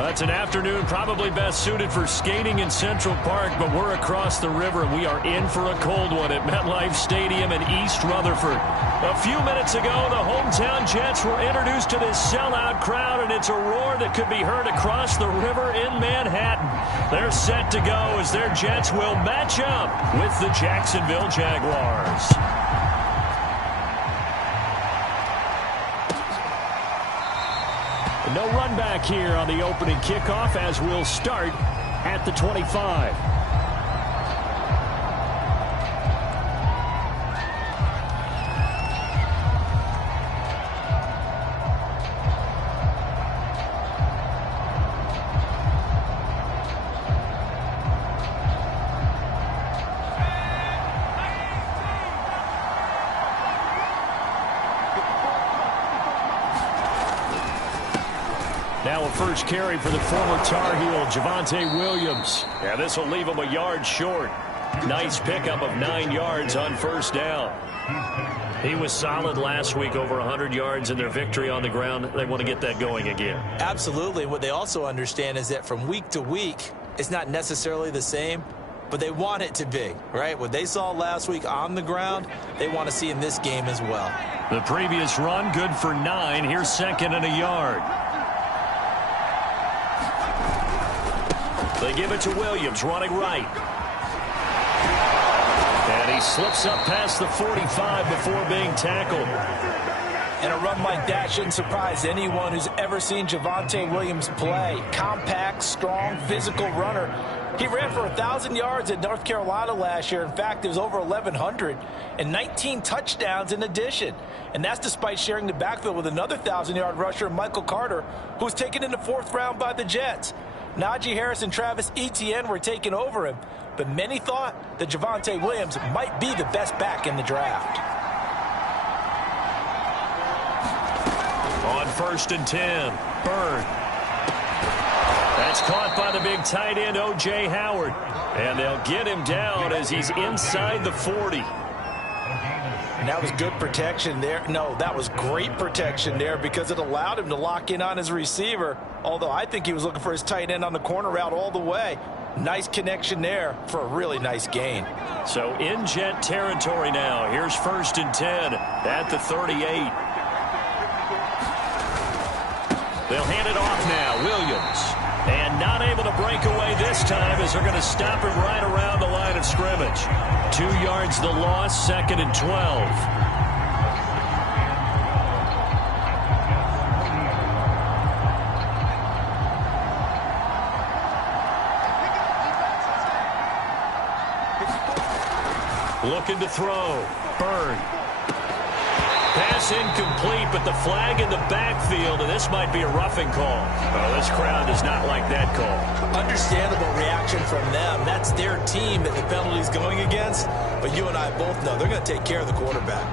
It's an afternoon probably best suited for skating in Central Park, but we're across the river, and we are in for a cold one at MetLife Stadium in East Rutherford. A few minutes ago, the hometown Jets were introduced to this sellout crowd, and it's a roar that could be heard across the river in Manhattan. They're set to go as their Jets will match up with the Jacksonville Jaguars. No run back here on the opening kickoff as we'll start at the 25. Now a first carry for the former Tar Heel, Javonte Williams. Yeah, this will leave him a yard short. Nice pickup of 9 yards on first down. He was solid last week, over 100 yards in their victory on the ground. They want to get that going again. Absolutely. What they also understand is that from week to week, it's not necessarily the same, but they want it to be, right? What they saw last week on the ground, they want to see in this game as well. The previous run, good for 9. Here's second and a yard. They give it to Williams, running right. And he slips up past the 45 before being tackled. And a run like that shouldn't surprise anyone who's ever seen Javonte Williams play. Compact, strong, physical runner. He ran for 1,000 yards at North Carolina last year. In fact, it was over 1,100 and 19 touchdowns in addition. And that's despite sharing the backfield with another 1,000-yard rusher, Michael Carter, who was taken in the 4th round by the Jets. Najee Harris and Travis Etienne were taking over him, but many thought that Javonte Williams might be the best back in the draft. On 1st and 10, Bird. That's caught by the big tight end, O.J. Howard. And they'll get him down as he's inside the 40. And that was good protection there. No, that was great protection there because it allowed him to lock in on his receiver, although I think he was looking for his tight end on the corner route all the way. Nice connection there for a really nice gain. So in Jet territory now. Here's 1st and 10 at the 38. They'll hand it off now. Williams. And not able to break away this time as they're going to stop him right around the line of scrimmage. 2 yards the loss, 2nd and 12. Looking to throw. Bird. Pass incomplete, but the flag in the backfield, and this might be a roughing call. Oh, this crowd does not like that call. Understandable reaction from them. That's their team that the penalty's going against, but you and I both know they're going to take care of the quarterback.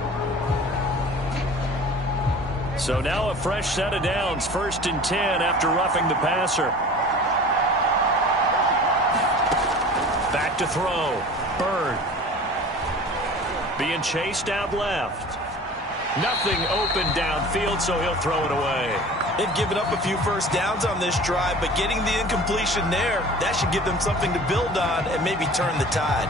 So now a fresh set of downs, 1st and 10 after roughing the passer. Back to throw. Bird. Being chased out left. Nothing open downfield, so he'll throw it away. They've given up a few first downs on this drive, but getting the incompletion there, that should give them something to build on and maybe turn the tide.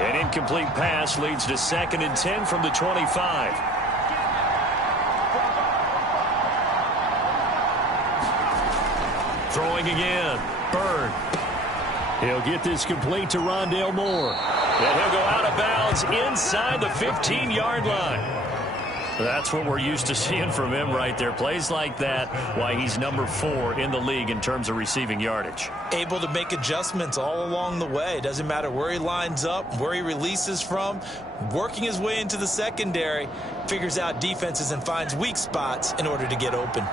An incomplete pass leads to 2nd and 10 from the 25. Throwing again. Bird. He'll get this complete to Rondale Moore. And he'll go out of bounds inside the 15-yard line. That's what we're used to seeing from him right there. Plays like that, why he's number 4 in the league in terms of receiving yardage. Able to make adjustments all along the way. Doesn't matter where he lines up, where he releases from. Working his way into the secondary. Figures out defenses and finds weak spots in order to get open.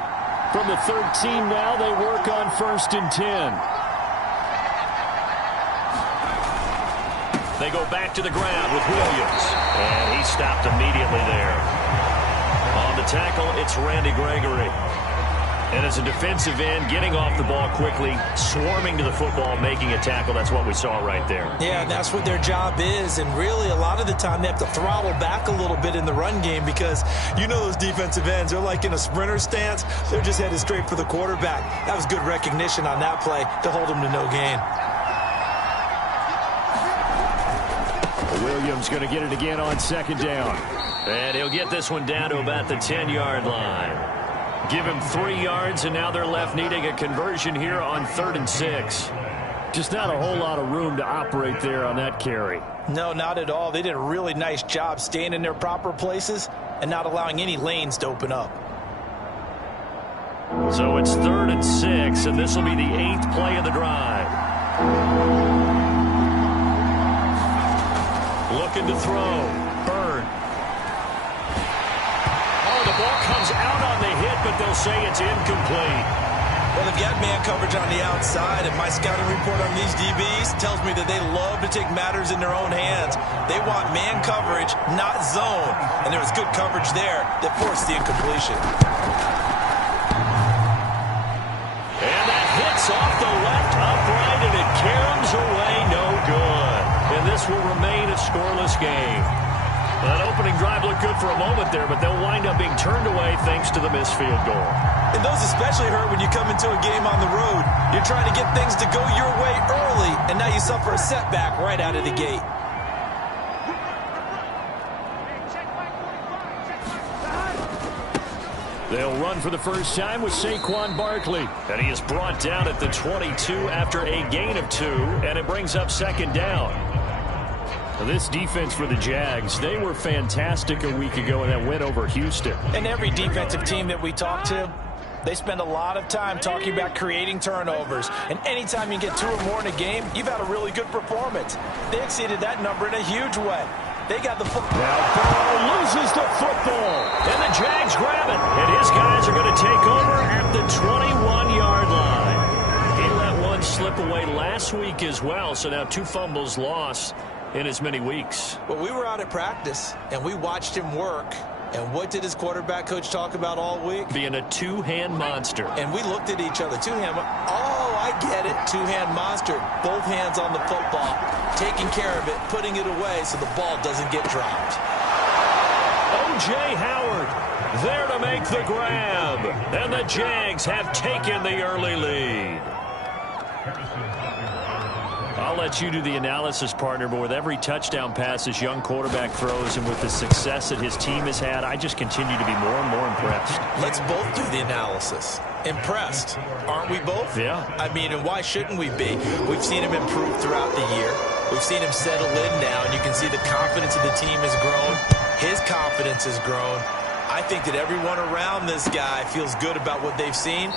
From the 13 now, they work on 1st and 10. They go back to the ground with Williams. And he stopped immediately there. On the tackle, it's Randy Gregory. And as a defensive end, getting off the ball quickly, swarming to the football, making a tackle, that's what we saw right there. Yeah, that's what their job is. And really, a lot of the time, they have to throttle back a little bit in the run game because you know those defensive ends, they're like in a sprinter stance. They're just headed straight for the quarterback. That was good recognition on that play to hold him to no gain. Williams going to get it again on second down. And he'll get this one down to about the 10-yard line. Give him 3 yards, and now they're left needing a conversion here on 3rd and 6. Just not a whole lot of room to operate there on that carry. No, not at all. They did a really nice job staying in their proper places and not allowing any lanes to open up. So it's 3rd and 6, and this will be the 8th play of the drive. Looking to throw. Bird. Oh, the ball comes out on the hit, but they'll say it's incomplete. Well, they've got man coverage on the outside, and my scouting report on these DBs tells me that they love to take matters in their own hands. They want man coverage, not zone. And there was good coverage there that forced the incompletion. And that hits off the left upright, and it caroms away, no good. And this will remain a scoreless game. That opening drive looked good for a moment there, but they'll wind up being turned away thanks to the missed field goal. And those especially hurt when you come into a game on the road. You're trying to get things to go your way early, and now you suffer a setback right out of the gate. They'll run for the first time with Saquon Barkley. And he is brought down at the 22 after a gain of 2, and it brings up 2nd down. This defense for the Jags, they were fantastic a week ago in that win over Houston. And every defensive team that we talk to, they spend a lot of time talking about creating turnovers. And anytime you get 2 or more in a game, you've had a really good performance. They exceeded that number in a huge way. They got the football. Now Burrow loses the football. And the Jags grab it. And his guys are going to take over at the 21-yard line. He let one slip away last week as well. So now 2 fumbles lost in as many weeks. Well, we were out at practice, and we watched him work. And what did his quarterback coach talk about all week? Being a 2-hand monster. And we looked at each other. 2-hand. Oh, I get it. 2-hand monster. Both hands on the football. Taking care of it. Putting it away so the ball doesn't get dropped. O.J. Howard there to make the grab. And the Jags have taken the early lead. I'll let you do the analysis, partner, but with every touchdown pass this young quarterback throws and with the success that his team has had, I just continue to be more and more impressed. Let's both do the analysis. Impressed, aren't we both? Yeah. I mean, and why shouldn't we be? We've seen him improve throughout the year. We've seen him settle in now, and you can see the confidence of the team has grown. His confidence has grown. I think that everyone around this guy feels good about what they've seen.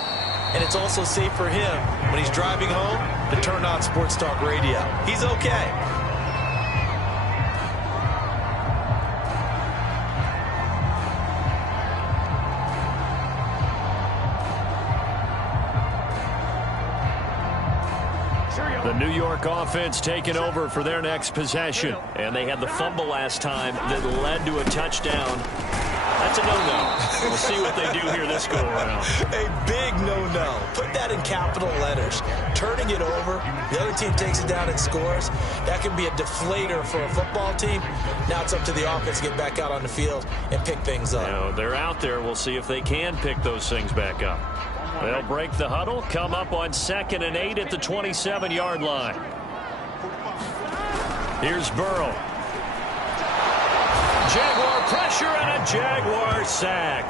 And it's also safe for him when he's driving home to turn on Sports Talk Radio. He's okay. The New York offense taking over for their next possession. And they had the fumble last time that led to a touchdown. That's a no-no. We'll see what they do here this go-around. A big no-no. Put that in capital letters. Turning it over, the other team takes it down and scores. That can be a deflator for a football team. Now it's up to the offense to get back out on the field and pick things up. Now, they're out there. We'll see if they can pick those things back up. They'll break the huddle, come up on 2nd and 8 at the 27-yard line. Here's Burrow. Jaguar pressure and a Jaguar sack.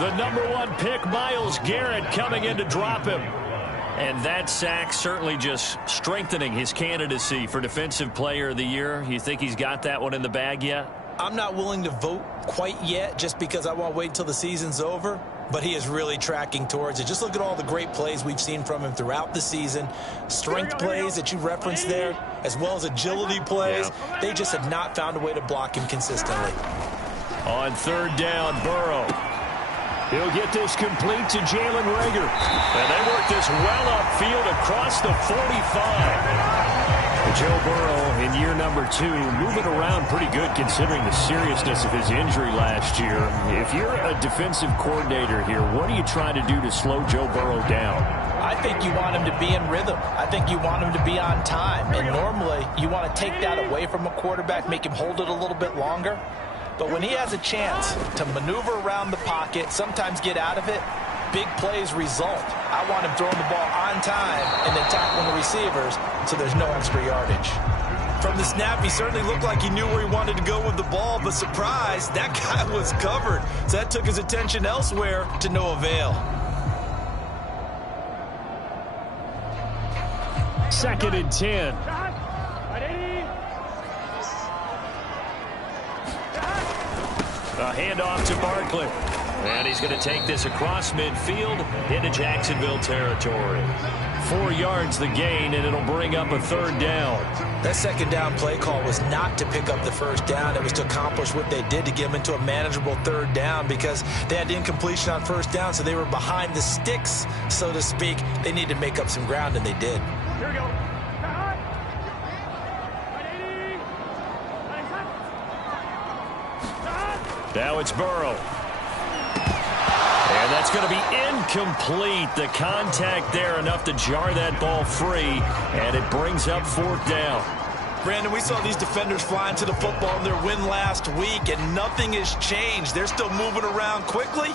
The #1 pick, Myles Garrett, coming in to drop him. And that sack certainly just strengthening his candidacy for Defensive Player of the Year. You think he's got that one in the bag yet? I'm not willing to vote quite yet just because I want to wait until the season's over. But he is really tracking towards it. Just look at all the great plays we've seen from him throughout the season. Strength plays that you referenced there, as well as agility plays. Yeah. They just have not found a way to block him consistently. On 3rd down, Burrow. He'll get this complete to Jalen Reagor. And they work this well upfield across the 45. Joe Burrow in year number 2, moving around pretty good considering the seriousness of his injury last year. If you're a defensive coordinator here, what are you trying to do to slow Joe Burrow down? I think you want him to be in rhythm. I think you want him to be on time. And normally, you want to take that away from a quarterback, make him hold it a little bit longer. But when he has a chance to maneuver around the pocket, sometimes get out of it, big plays result. I want him throwing the ball on time and then tackling the receivers so there's no extra yardage. From the snap, he certainly looked like he knew where he wanted to go with the ball, but surprise, that guy was covered. So that took his attention elsewhere to no avail. 2nd and 10. A handoff to Barkley. And he's going to take this across midfield into Jacksonville territory. 4 yards the gain, and it'll bring up a 3rd down. That 2nd down play call was not to pick up the 1st down. It was to accomplish what they did to get them into a manageable 3rd down because they had incompletion on 1st down, so they were behind the sticks, so to speak. They needed to make up some ground, and they did. Here we go. Now it's Burrow. And that's going to be incomplete. The contact there enough to jar that ball free, and it brings up 4th down. Brandon, we saw these defenders flying to the football in their win last week, and nothing has changed. They're still moving around quickly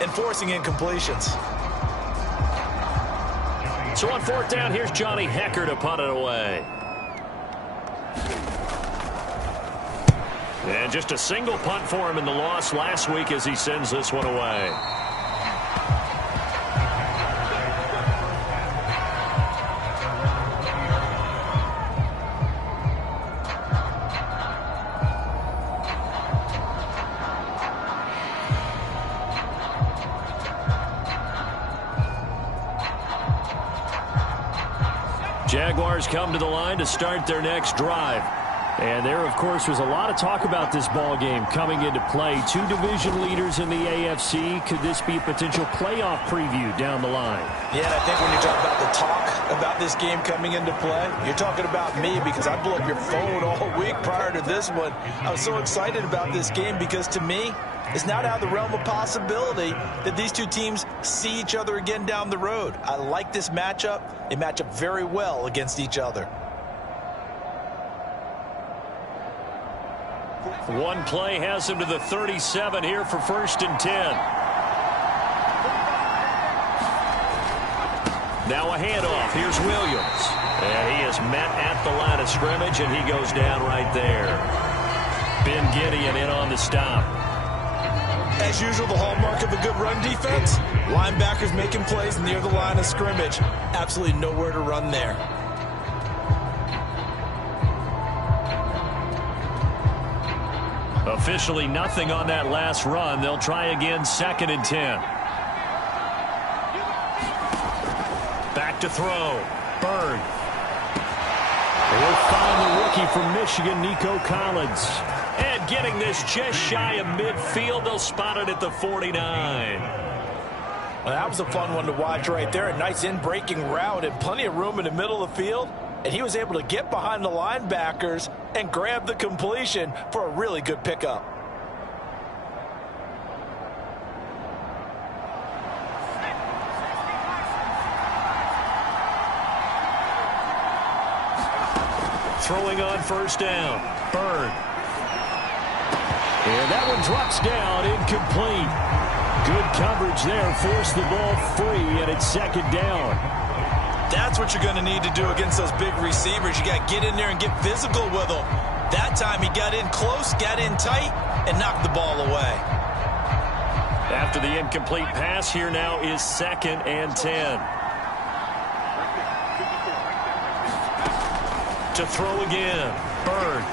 and forcing incompletions. So on 4th down, here's Johnny Hecker to punt it away. And just a single punt for him in the loss last week as he sends this one away. Jaguars come to the line to start their next drive. And there, of course, was a lot of talk about this ball game coming into play. 2 division leaders in the AFC. Could this be a potential playoff preview down the line? Yeah, and I think when you talk about the talk about this game coming into play, you're talking about me because I blew up your phone all week prior to this one. I was so excited about this game because, to me, it's not out of the realm of possibility that these 2 teams see each other again down the road. I like this matchup. They match up very well against each other. One play has him to the 37 here for 1st and 10. Now a handoff. Here's Williams. And he is met at the line of scrimmage, and he goes down right there. Ben Gideon in on the stop. As usual, the hallmark of a good run defense, linebackers making plays near the line of scrimmage. Absolutely nowhere to run there. Officially nothing on that last run. They'll try again, 2nd and 10. Back to throw. Bird. He'll find the rookie from Michigan, Nico Collins. And getting this just shy of midfield. They'll spot it at the 49. Well, that was a fun one to watch right there. A nice in-breaking route and plenty of room in the middle of the field. And he was able to get behind the linebackers and grab the completion for a really good pickup. Throwing on 1st down. Bird. And that one drops down, incomplete. Good coverage there, forced the ball free, and it's 2nd down. That's what you're going to need to do against those big receivers. You got to get in there and get physical with them. That time he got in close, got in tight, and knocked the ball away. After the incomplete pass, here now is 2nd and 10. To throw again. Bird.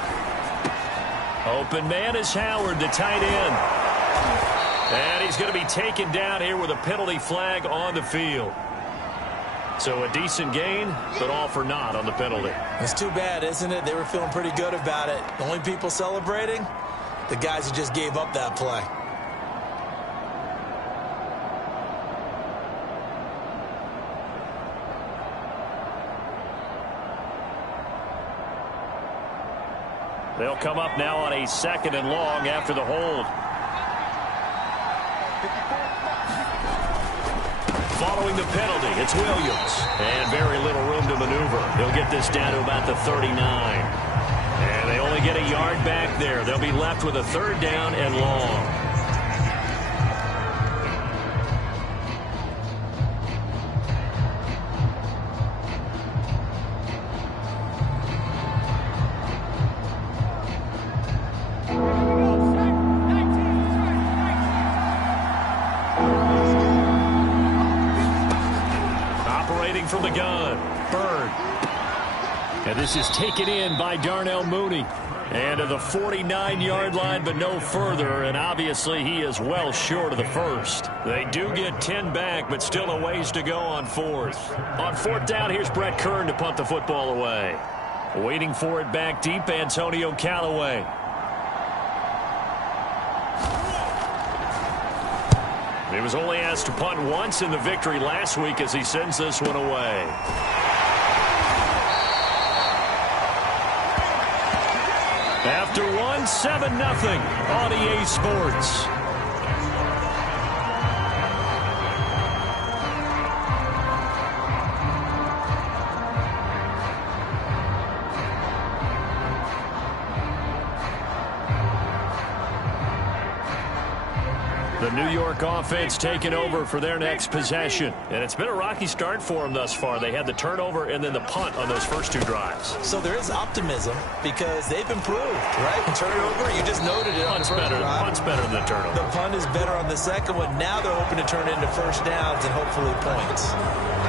Open man is Howard, the tight end. And he's going to be taken down here with a penalty flag on the field. So a decent gain, but all for naught on the penalty. It's too bad, isn't it? They were feeling pretty good about it. The only people celebrating, the guys who just gave up that play. They'll come up now on a 2nd and long after the hold. Following the penalty, it's Williams. And very little room to maneuver. He'll get this down to about the 39. And they only get a yard back there. They'll be left with a 3rd down and long. From the gun, Bird. And this is taken in by Darnell Mooney. And to the 49-yard line, but no further. And obviously he is well short of the first. They do get 10 back, but still a ways to go on 4th. On 4th down, here's Brett Kern to punt the football away. Waiting for it back deep, Antonio Callaway. He was only asked to punt once in the victory last week as he sends this one away. After 7-0 on EA Sports. The New York offense taking over for their next possession. And it's been a rocky start for them thus far. They had the turnover and then the punt on those first 2 drives. So there is optimism because they've improved, right? Turnover, you just noted it. Punt's better than the turnover. The punt is better on the second one. Now they're hoping to turn into 1st downs and hopefully points.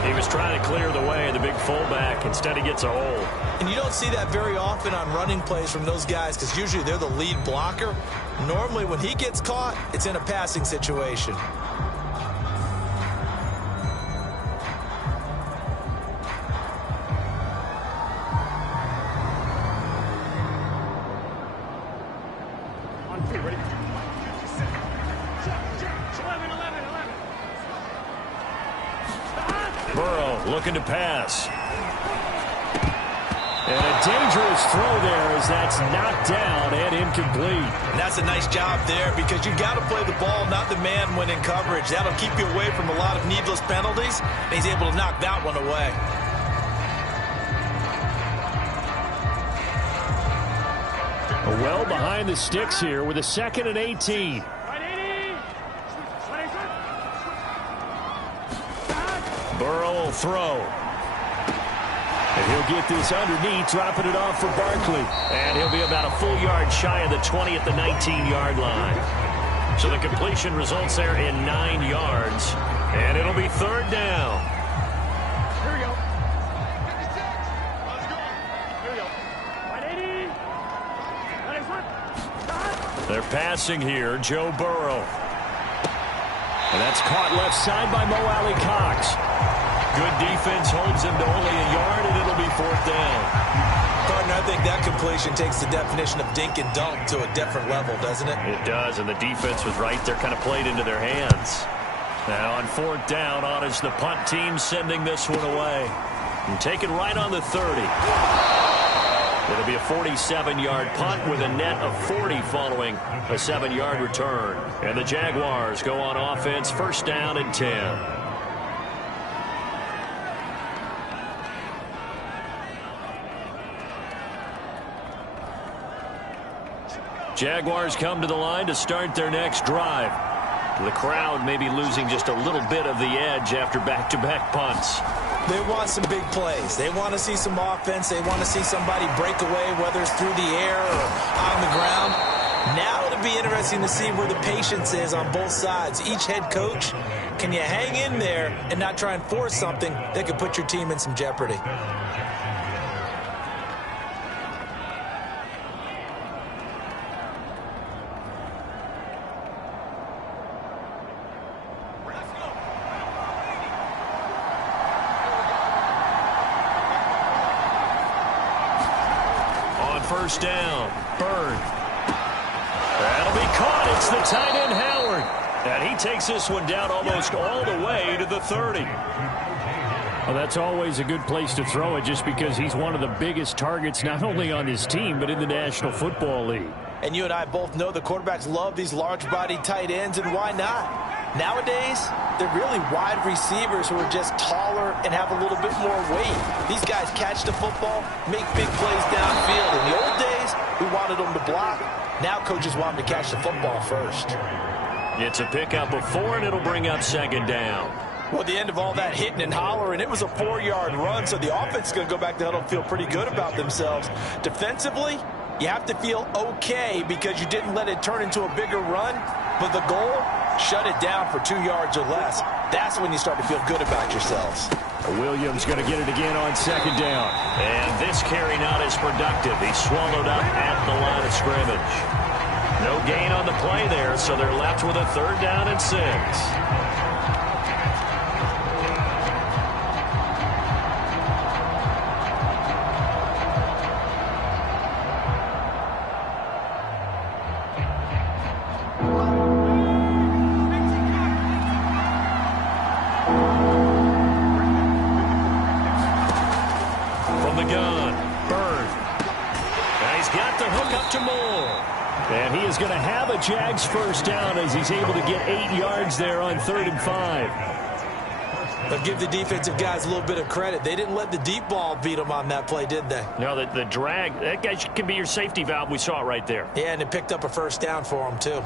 He was trying to clear the way, the big fullback. Instead, he gets a hole. And you don't see that very often on running plays from those guys because usually they're the lead blocker. Normally, when he gets caught, it's in a passing situation. Burrow looking to pass. And a dangerous throw there as that's knocked down and incomplete. And that's a nice job there because you got to play the ball, not the man when in coverage. That'll keep you away from a lot of needless penalties. And he's able to knock that one away. Well behind the sticks here with a 2nd and 18. Burrow will throw. And he'll get this underneath, dropping it off for Barkley. And he'll be about a full yard shy of the 20 at the 19-yard line. So the completion results there in 9 yards. And it'll be 3rd down. Here we go. 56. Let's go. Here we go. 180. 181. They're passing here, Joe Burrow. And that's caught left side by Mo Alley Cox. Good defense holds him to only a yard, and it'll be 4th down. Partner, I think that completion takes the definition of dink and dunk to a different level, doesn't it? It does, and the defense was right there, kind of played into their hands. Now on 4th down, on is the punt team sending this one away. And taken right on the 30. It'll be a 47-yard punt with a net of 40 following a 7-yard return. And the Jaguars go on offense, 1st down and 10. Jaguars come to the line to start their next drive. The crowd may be losing just a little bit of the edge after back-to-back punts. They want some big plays. They want to see some offense. They want to see somebody break away, whether it's through the air or on the ground. Now it'll be interesting to see where the patience is on both sides. Each head coach, can you hang in there and not try and force something that could put your team in some jeopardy? First down, Bird. That'll be caught. It's the tight end, Howard. And he takes this one down almost all the way to the 30. Well, that's always a good place to throw it just because he's one of the biggest targets not only on his team but in the National Football League. And you and I both know the quarterbacks love these large-bodied tight ends, and why not? Nowadays, they're really wide receivers who are just taller and have a little bit more weight. These guys catch the football, make big plays downfield. In the old days, we wanted them to block. Now coaches want them to catch the football first. It's a pickup of 4, and it'll bring up 2nd down. Well, at the end of all that hitting and hollering, it was a 4-yard run, so the offense is going to go back to huddle and feel pretty good about themselves. Defensively, you have to feel okay because you didn't let it turn into a bigger run, but the goal, shut it down for 2 yards or less. That's when you start to feel good about yourselves. Williams going to get it again on 2nd down. And this carry not as productive. He's swallowed up at the line of scrimmage. No gain on the play there, so they're left with a 3rd down and 6. Jags 1st down as he's able to get 8 yards there on 3rd and 5. But give the defensive guys a little bit of credit. They didn't let the deep ball beat them on that play, did they? No, the drag, that guy can be your safety valve. We saw it right there. Yeah, and it picked up a 1st down for him, too.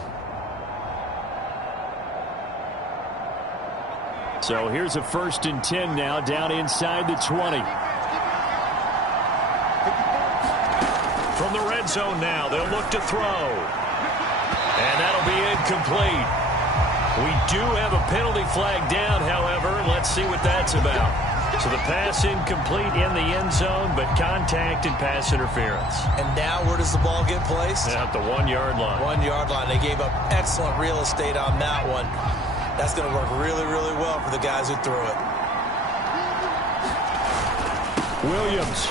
So here's a 1st and 10 now, down inside the 20. From the red zone now, they'll look to throw. And that'll be incomplete. We do have a penalty flag down, however. Let's see what that's about. So the pass incomplete in the end zone, but contact and pass interference. And now where does the ball get placed? At the 1-yard line. 1-yard line. They gave up excellent real estate on that one. That's going to work really, really well for the guys who threw it. Williams.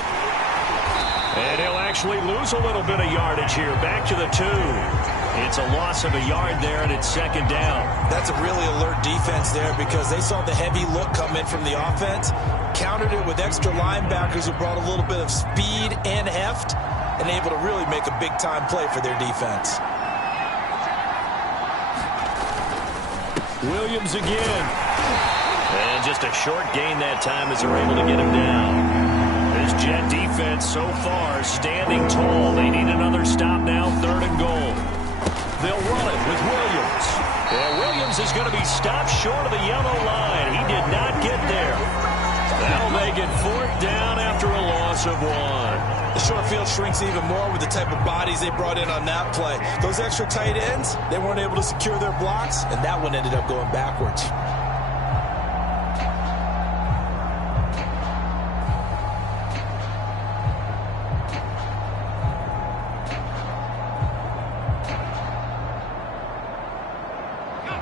And he'll actually lose a little bit of yardage here. Back to the 2. It's a loss of a yard there, and it's 2nd down. That's a really alert defense there because they saw the heavy look come in from the offense, countered it with extra linebackers who brought a little bit of speed and heft, and able to really make a big-time play for their defense. Williams again. And just a short gain that time as they're able to get him down. This Jet defense so far standing tall. They need another stop now, 3rd and goal. They'll run it with Williams. And Williams is going to be stopped short of the yellow line. He did not get there. That'll make it 4th down after a loss of 1. The short field shrinks even more with the type of bodies they brought in on that play. Those extra tight ends, they weren't able to secure their blocks, and that one ended up going backwards.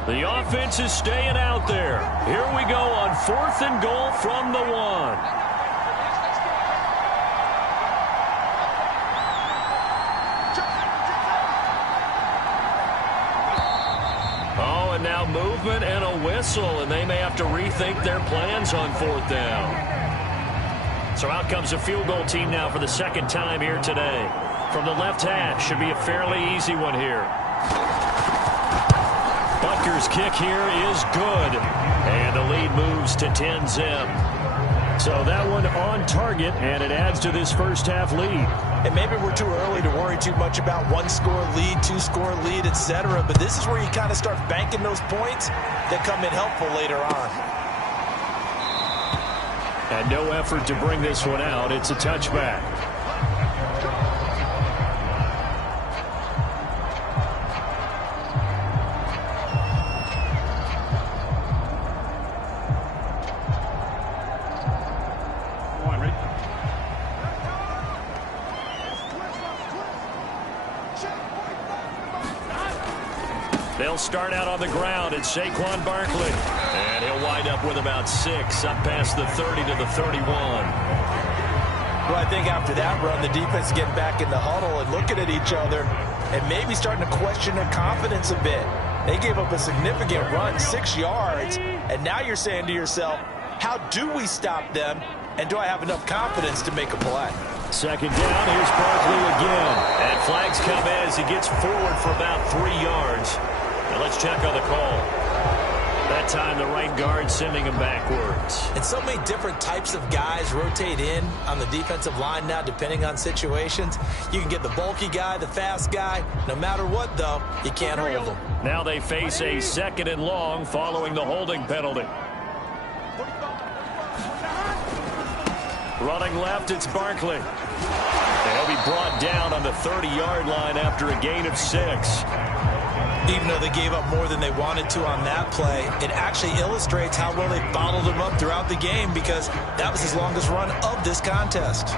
The offense is staying out there. Here we go on 4th and goal from the 1. Oh, and now movement and a whistle, and they may have to rethink their plans on 4th down. So out comes a field goal team now for the 2nd time here today. From the left hash, should be a fairly easy one here. Butker's kick here is good, and the lead moves to 10-zip. So that one on target, and it adds to this 1st half lead. And maybe we're too early to worry too much about 1-score lead, 2-score lead, etc. But this is where you kind of start banking those points that come in helpful later on. And no effort to bring this one out. It's a touchback. They'll start out on the ground. It's Saquon Barkley. And he'll wind up with about 6, up past the 30 to the 31. Well, I think after that run, the defense is getting back in the huddle and looking at each other and maybe starting to question their confidence a bit. They gave up a significant run, 6 yards, and now you're saying to yourself, How do we stop them? And do I have enough confidence to make a play? Second down, here's Barkley again. And flags come in as he gets forward for about 3 yards. Now let's check on the call. That time the right guard sending him backwards. And so many different types of guys rotate in on the defensive line now depending on situations. You can get the bulky guy, the fast guy. No matter what, though, you can't hold them. Now they face a 2nd and long following the holding penalty. Running left, it's Barkley. They'll be brought down on the 30-yard line after a gain of 6. Even though they gave up more than they wanted to on that play, it actually illustrates how well they bottled him up throughout the game because that was his longest run of this contest.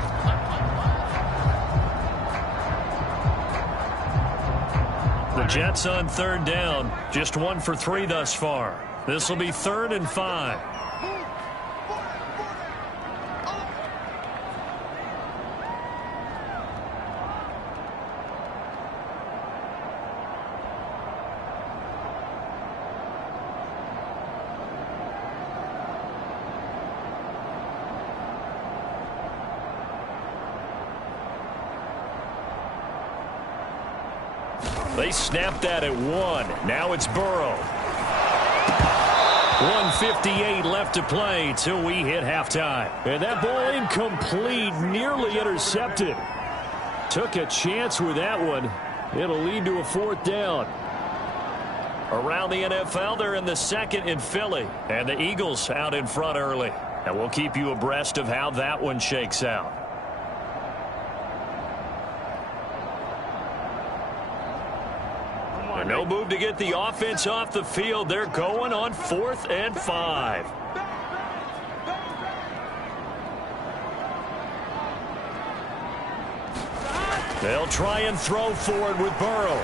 The Jets on 3rd down, just 1 for 3 thus far. This will be 3rd and 5. They snapped that at 1. Now it's Burrow. 1:58 left to play till we hit halftime. And that ball incomplete, nearly intercepted. Took a chance with that one. It'll lead to a 4th down. Around the NFL, they're in the 2nd in Philly. And the Eagles out in front early. And we'll keep you abreast of how that one shakes out. No move to get the offense off the field. They're going on 4th and 5. They'll try and throw forward with Burrow.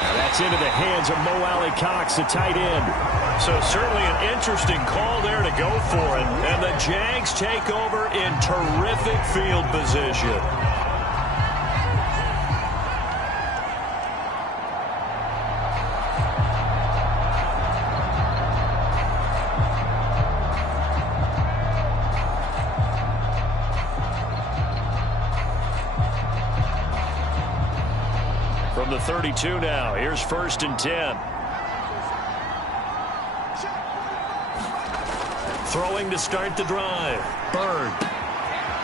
Now that's into the hands of Mo Alley-Cox, the tight end. So certainly an interesting call there to go for it. And the Jags take over in terrific field position. From the 32 now, here's 1st and 10. Throwing to start the drive. Bird.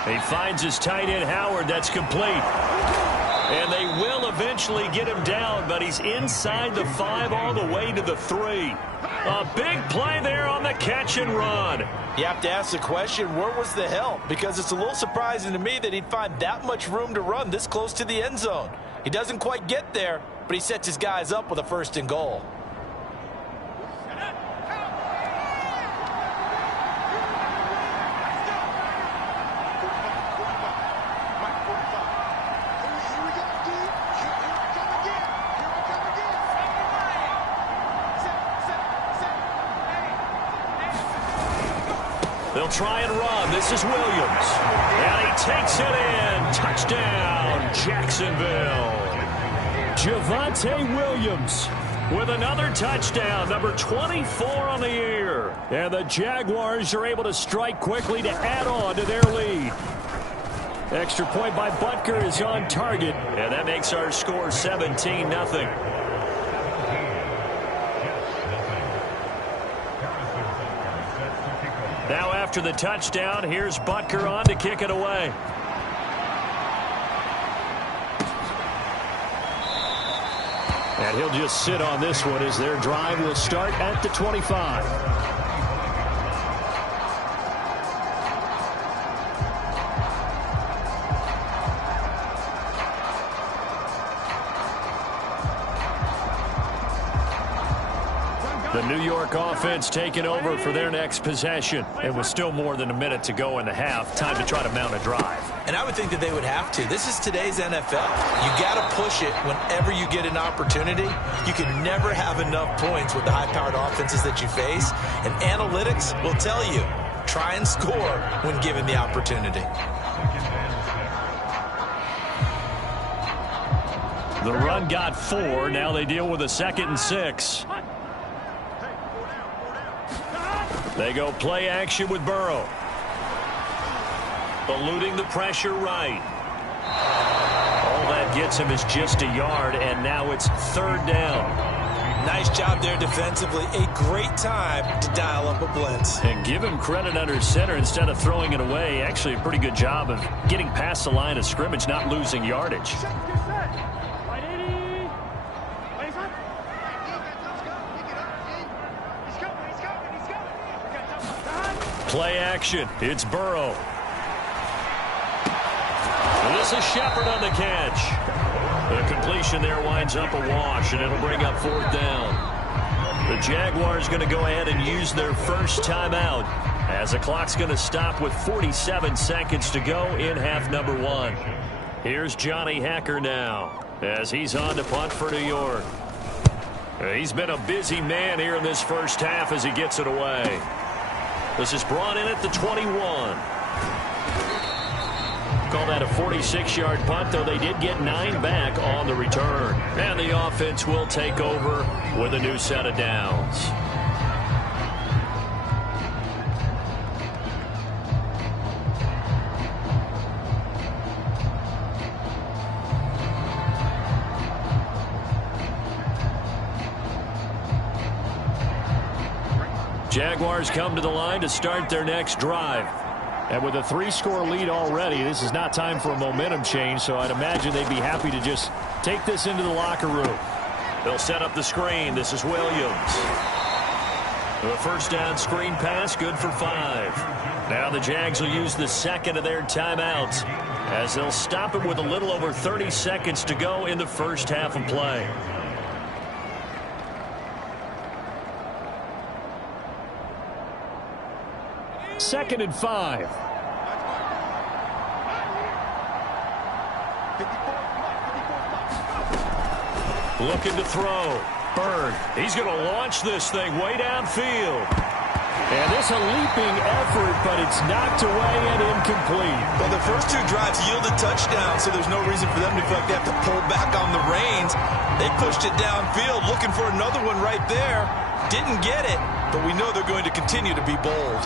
He finds his tight end Howard. That's complete. And they will eventually get him down, but he's inside the 5 all the way to the 3. A big play there on the catch and run. You have to ask the question, where was the help? Because it's a little surprising to me that he'd find that much room to run this close to the end zone. He doesn't quite get there, but he sets his guys up with a 1st and goal. They'll try and run. This is Williams. And he takes it in. Touchdown, Jacksonville. Javonte Williams with another touchdown, number 24 on the year. And the Jaguars are able to strike quickly to add on to their lead. Extra point by Butker is on target. And that makes our score 17-0. Now after the touchdown, here's Butker on to kick it away. And he'll just sit on this one as their drive will start at the 25. The New York offense taking over for their next possession. And with still more than a minute to go in the half, time to try to mount a drive. And I would think that they would have to. This is today's NFL. You got to push it whenever you get an opportunity. You can never have enough points with the high-powered offenses that you face. And analytics will tell you, try and score when given the opportunity. The run got 4. Now they deal with a 2nd and 6. They go play action with Burrow. Eluding the pressure right. All that gets him is just a yard, and now it's 3rd down. Nice job there defensively. A great time to dial up a blitz. And give him credit under center instead of throwing it away. Actually, a pretty good job of getting past the line of scrimmage, not losing yardage. Play action. It's Burrow. This is Shepard on the catch. The completion there winds up a wash, and it'll bring up 4th down. The Jaguars going to go ahead and use their first timeout as the clock's going to stop with 47 seconds to go in half number 1. Here's Johnny Hacker now as he's on to punt for New York. He's been a busy man here in this first half as he gets it away. This is brought in at the 21. Call that a 46-yard punt, though they did get 9 back on the return. And the offense will take over with a new set of downs. Jaguars come to the line to start their next drive. And with a 3-score lead already, this is not time for a momentum change, so I'd imagine they'd be happy to just take this into the locker room. They'll set up the screen. This is Williams. The first down screen pass, good for 5. Now the Jags will use the second of their timeouts as they'll stop it with a little over 30 seconds to go in the first half of play. Second and 5. Looking to throw. Bird. He's going to launch this thing way downfield. And this a leaping effort, but it's knocked away and incomplete. Well, the first 2 drives yielded touchdowns, so there's no reason for them to feel like they have to pull back on the reins. They pushed it downfield, looking for another one right there. Didn't get it, but we know they're going to continue to be bold.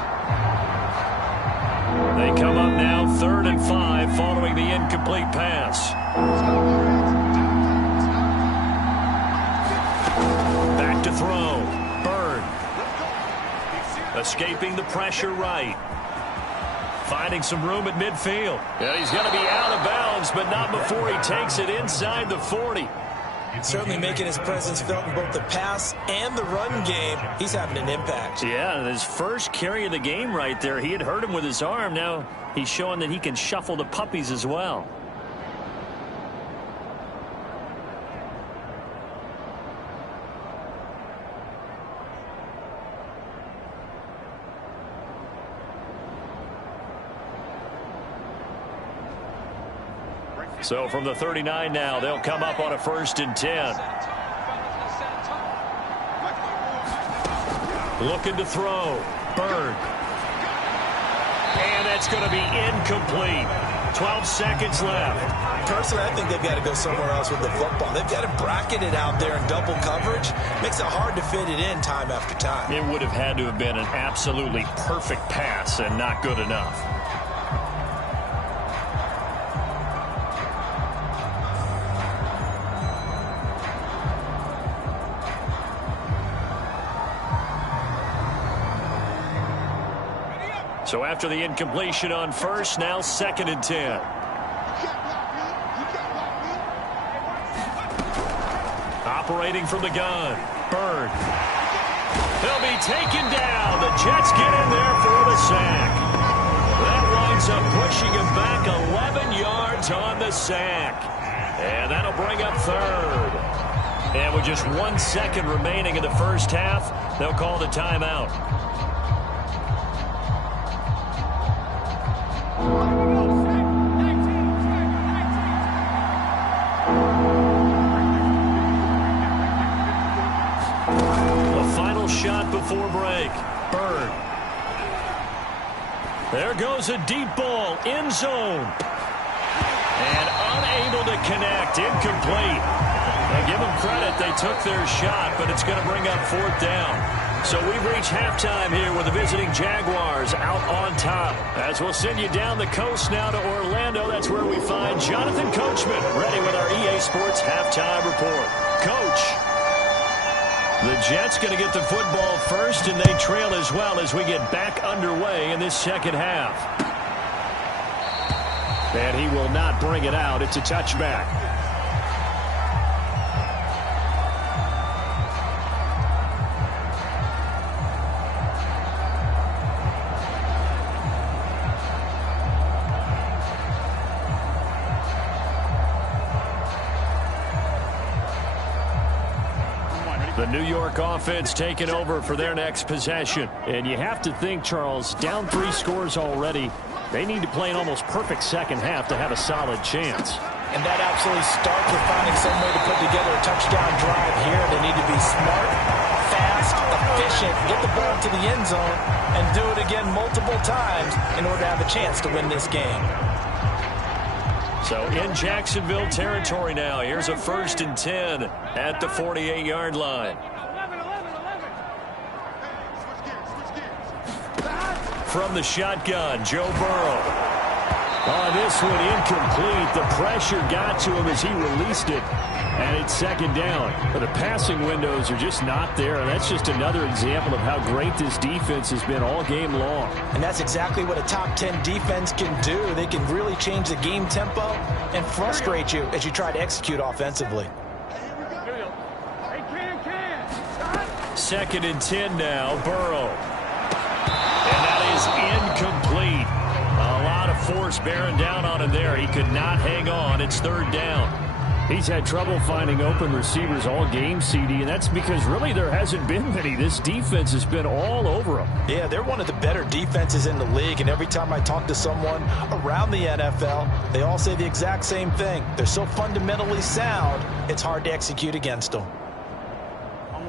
They come up now 3rd and 5 following the incomplete pass. Back to throw. Bird. Escaping the pressure right. Finding some room at midfield. Yeah, he's going to be out of bounds, but not before he takes it inside the 40. Certainly making his presence felt in both the pass and the run game. He's having an impact. Yeah, his first carry of the game right there. He had hurt him with his arm. Now he's showing that he can shuffle the puppies as well. So from the 39 now, they'll come up on a 1st and 10. Looking to throw. Bird. And that's going to be incomplete. 12 seconds left. Personally, I think they've got to go somewhere else with the football. They've got to bracket it out there in double coverage. Makes it hard to fit it in time after time. It would have had to have been an absolutely perfect pass and not good enough. So after the incompletion on 1st, now 2nd and 10. Operating from the gun. Bird. He'll be taken down. The Jets get in there for the sack. That winds up pushing him back 11 yards on the sack. And that'll bring up 3rd. And with just 1 second remaining in the first half, they'll call the timeout. Shot before break. Bird. There goes a deep ball. End zone. And unable to connect. Incomplete. Now give them credit. They took their shot, but it's going to bring up 4th down. So we've reached halftime here with the visiting Jaguars out on top. As we'll send you down the coast now to Orlando. That's where we find Jonathan Coachman ready with our EA Sports halftime report. Coach, the Jets going to get the football first, and they trail as well as we get back underway in this second half. And he will not bring it out. It's a touchback. The New York offense taking over for their next possession. And you have to think, Charles, down 3 scores already. They need to play an almost perfect second half to have a solid chance. And that absolutely starts with finding some way to put together a touchdown drive here. They need to be smart, fast, efficient, get the ball to the end zone, and do it again multiple times in order to have a chance to win this game. So in Jacksonville territory now. Here's a 1st and 10 at the 48-yard line. From the shotgun, Joe Burrow. On this one, incomplete. The pressure got to him as he released it. And it's 2nd down. But the passing windows are just not there. And that's just another example of how great this defense has been all game long. And that's exactly what a top 10 defense can do. They can really change the game tempo and frustrate you as you try to execute offensively. 2nd and 10 now, Burrow. And that is incomplete. A lot of force bearing down on him there. He could not hang on. It's 3rd down. He's had trouble finding open receivers all game, CD, and that's because really there hasn't been many. This defense has been all over him. Yeah, they're one of the better defenses in the league, and every time I talk to someone around the NFL, they all say the exact same thing. They're so fundamentally sound, it's hard to execute against them.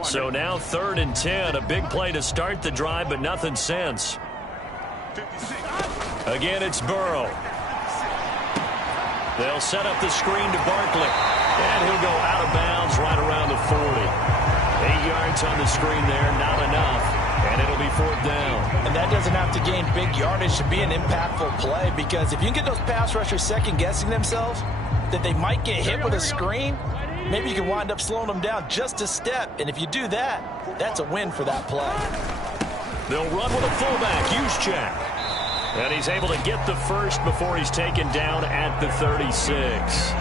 So now 3rd and 10, a big play to start the drive, but nothing since. Again, it's Burrow. They'll set up the screen to Barkley. And he'll go out of bounds right around the 40. 8 yards on the screen there, not enough. And it'll be 4th down. And that doesn't have to gain big yardage to be an impactful play, because if you can get those pass rushers second-guessing themselves, that they might get hit with a screen, maybe you can wind up slowing them down just a step. And if you do that, that's a win for that play. They'll run with a fullback, Juszczyk. And he's able to get the first before he's taken down at the 36.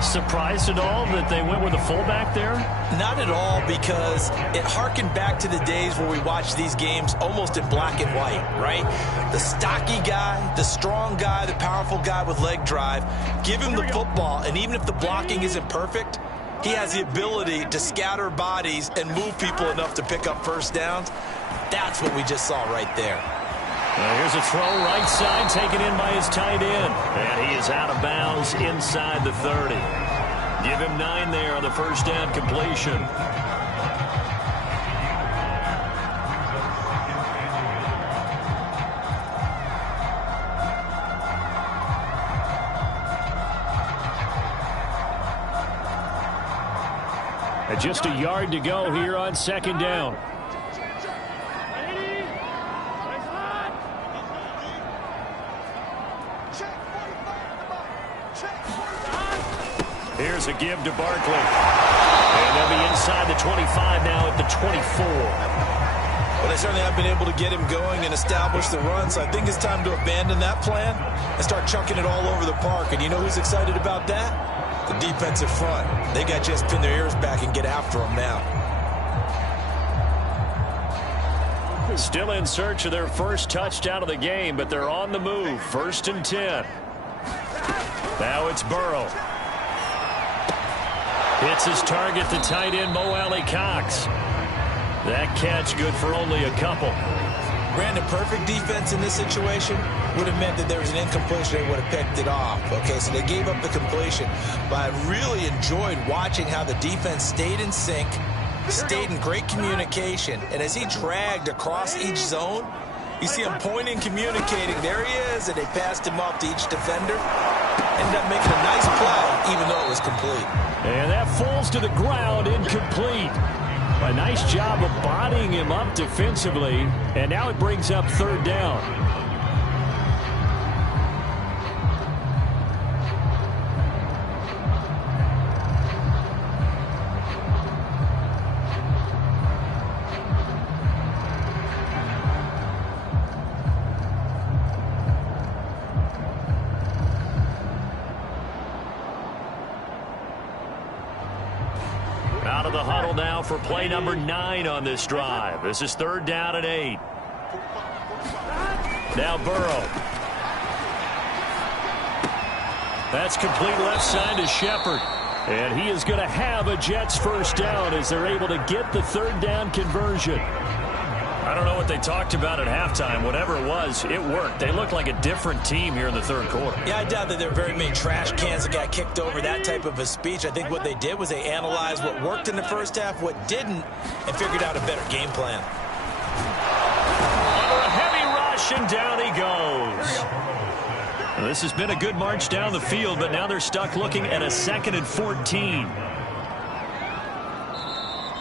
Surprised at all that they went with a fullback there? Not at all, because it harkened back to the days where we watched these games almost in black and white, right? The stocky guy, the strong guy, the powerful guy with leg drive. Give him the football, and even if the blocking isn't perfect, he has the ability to scatter bodies and move people enough to pick up 1st downs. That's what we just saw right there. Here's a throw right side taken in by his tight end. And he is out of bounds inside the 30. Give him 9 there on the 1st down completion. And just a yard to go here on 2nd down. Here's a give to Barkley. And they'll be inside the 25 now at the 24. Well, they certainly have been able to get him going and establish the run, so I think it's time to abandon that plan and start chucking it all over the park. And you know who's excited about that? The defensive front. They got to just pin their ears back and get after him now. Still in search of their first touchdown of the game, but they're on the move. 1st and 10. Now it's Burrow. Hits his target, the tight end, Mo Alley-Cox. That catch good for only a couple. Brandon, perfect defense in this situation would have meant that there was an incompletion. They would have picked it off. Okay, so they gave up the completion. But I really enjoyed watching how the defense stayed in sync, stayed in great communication. And as he dragged across each zone, you see him pointing, communicating. There he is, and they passed him off to each defender. Ended up making a nice play, even though it was complete. And that falls to the ground, incomplete. A nice job of bodying him up defensively, and now it brings up third down. Out of the huddle now for play number 9 on this drive. This is third down and 8. Now Burrow. That's complete left side to Shepard. And he is going to have a Jets first down as they're able to get the third down conversion. I don't know what they talked about at halftime. Whatever it was, it worked. They looked like a different team here in the third quarter. Yeah, I doubt that there were very many trash cans that got kicked over, that type of a speech. I think what they did was they analyzed what worked in the first half, what didn't, and figured out a better game plan. Under a heavy rush, and down he goes. Well, this has been a good march down the field, but now they're stuck looking at a 2nd and 14.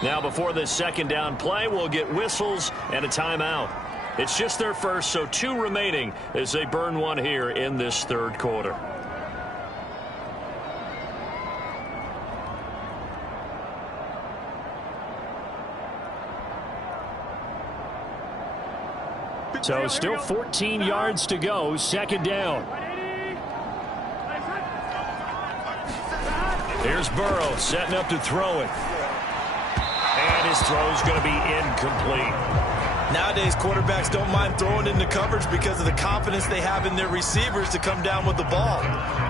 Now before this second down play, we'll get whistles and a timeout. It's just their first, so 2 remaining as they burn one here in this third quarter. So still 14 yards to go, second down. Here's Burrow setting up to throw it. And his throw's going to be incomplete. Nowadays, quarterbacks don't mind throwing into coverage because of the confidence they have in their receivers to come down with the ball.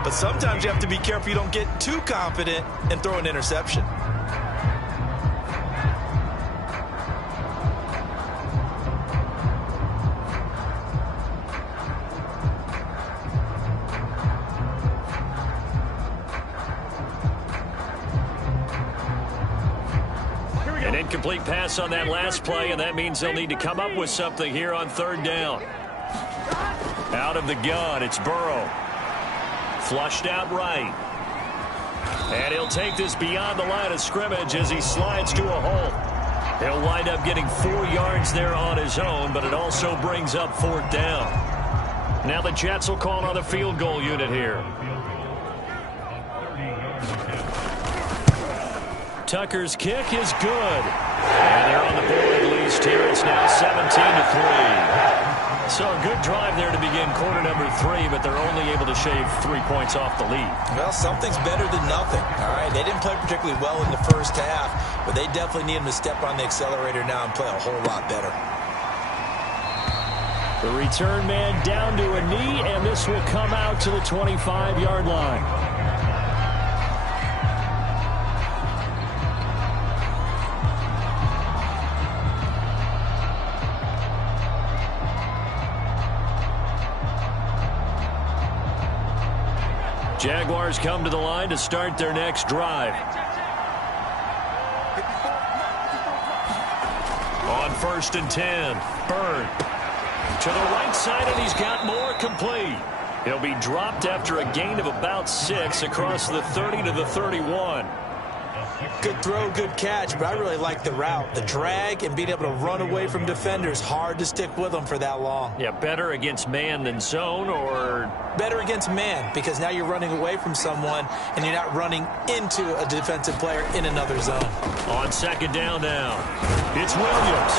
But sometimes you have to be careful you don't get too confident and throw an interception. An incomplete pass on that last play, and that means they'll need to come up with something here on third down. Out of the gun, it's Burrow. Flushed out right. And he'll take this beyond the line of scrimmage as he slides to a hole. He'll wind up getting 4 yards there on his own, but it also brings up fourth down. Now the Jets will call on the field goal unit here. Tucker's kick is good. And they're on the board at least here. It's now 17-3. So a good drive there to begin quarter number 3, but they're only able to shave 3 points off the lead. Well, something's better than nothing. All right, they didn't play particularly well in the first half, but they definitely need them to step on the accelerator now and play a whole lot better. The return man down to a knee, and this will come out to the 25-yard line. Jaguars come to the line to start their next drive. On 1st and 10, Byrne to the right side, and he's got more, complete. He'll be dropped after a gain of about 6 across the 30 to the 31. Good throw, good catch, but I really like the route. The drag and being able to run away from defenders, hard to stick with them for that long. Yeah, better against man than zone, or? Better against man, because now you're running away from someone and you're not running into a defensive player in another zone. On second down now, it's Williams.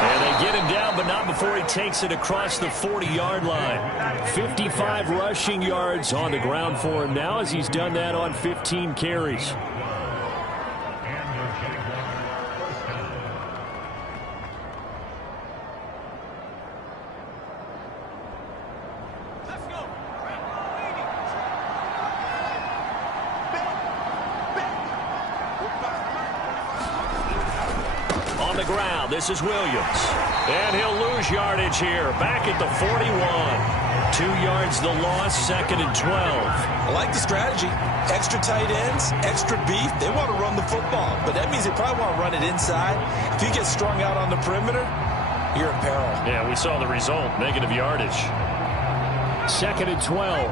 And they get him down, but not before he takes it across the 40-yard line. 55 rushing yards on the ground for him now as he's done that on 15 carries. This is Williams. And he'll lose yardage here. Back at the 41. 2 yards the loss, 2nd and 12. I like the strategy. Extra tight ends, extra beef. They want to run the football, but that means they probably want to run it inside. If you get strung out on the perimeter, you're in peril. Yeah, we saw the result. Negative yardage. 2nd and 12.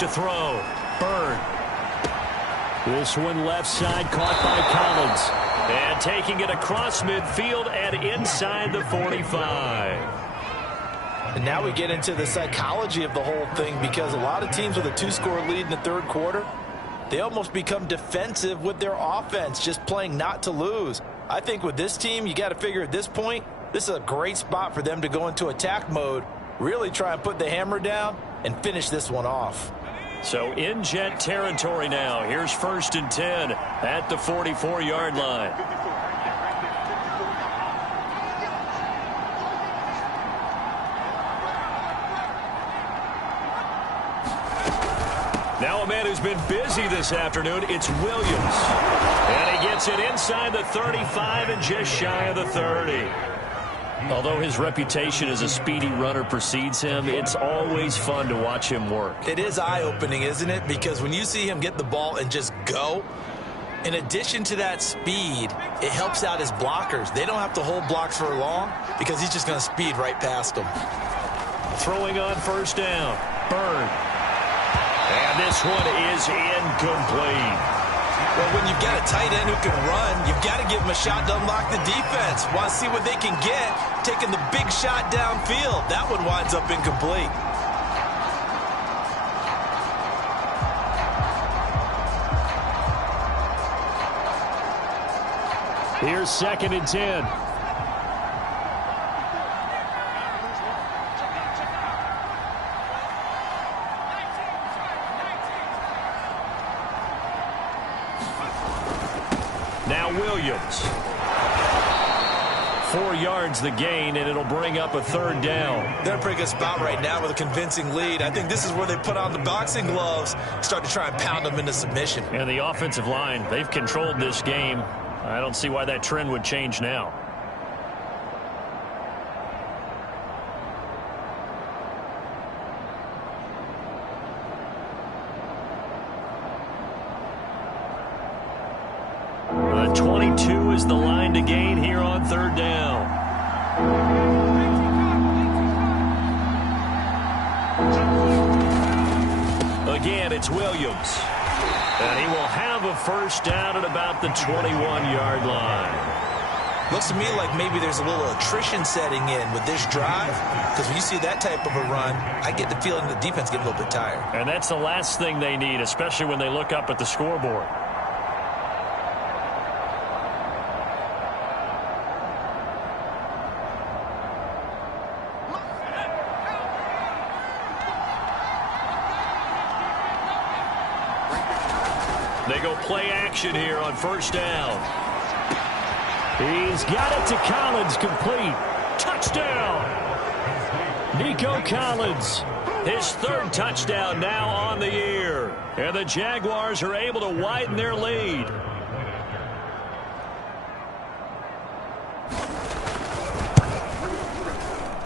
to throw. Bird. This one left side caught by Collins. And taking it across midfield and inside the 45. And now we get into the psychology of the whole thing, because a lot of teams with a 2-score lead in the third quarter, they almost become defensive with their offense, just playing not to lose. I think with this team, you got to figure at this point, this is a great spot for them to go into attack mode, really try and put the hammer down and finish this one off. So in Jet territory now. Here's 1st and 10 at the 44-yard line. Now a man who's been busy this afternoon, it's Williams. And he gets it inside the 35 and just shy of the 30. Although his reputation as a speedy runner precedes him, it's always fun to watch him work. It is eye-opening, isn't it? Because when you see him get the ball and just go, in addition to that speed, it helps out his blockers. They don't have to hold blocks for long because he's just going to speed right past them. Throwing on 1st down. Bird. And this one is incomplete. Well, when you've got a tight end who can run, you've got to give him a shot to unlock the defense. Want to see what they can get, taking the big shot downfield. That one winds up incomplete. Here's 2nd and 10. Now Williams. 4 yards the gain, and it'll bring up a 3rd down. They're in a pretty good spot right now with a convincing lead. I think this is where they put on the boxing gloves, start to try and pound them into submission. And the offensive line, they've controlled this game. I don't see why that trend would change now. The 22 is the line to gain here on 3rd down. Again, it's Williams. And he will have a 1st down at about the 21-yard line. Looks to me like maybe there's a little attrition setting in with this drive, because when you see that type of a run, I get the feeling the defense getting a little bit tired. And that's the last thing they need, especially when they look up at the scoreboard. They go play action here on 1st down. He's got it to Collins, complete. Touchdown! Nico Collins, his 3rd touchdown now on the year. And the Jaguars are able to widen their lead.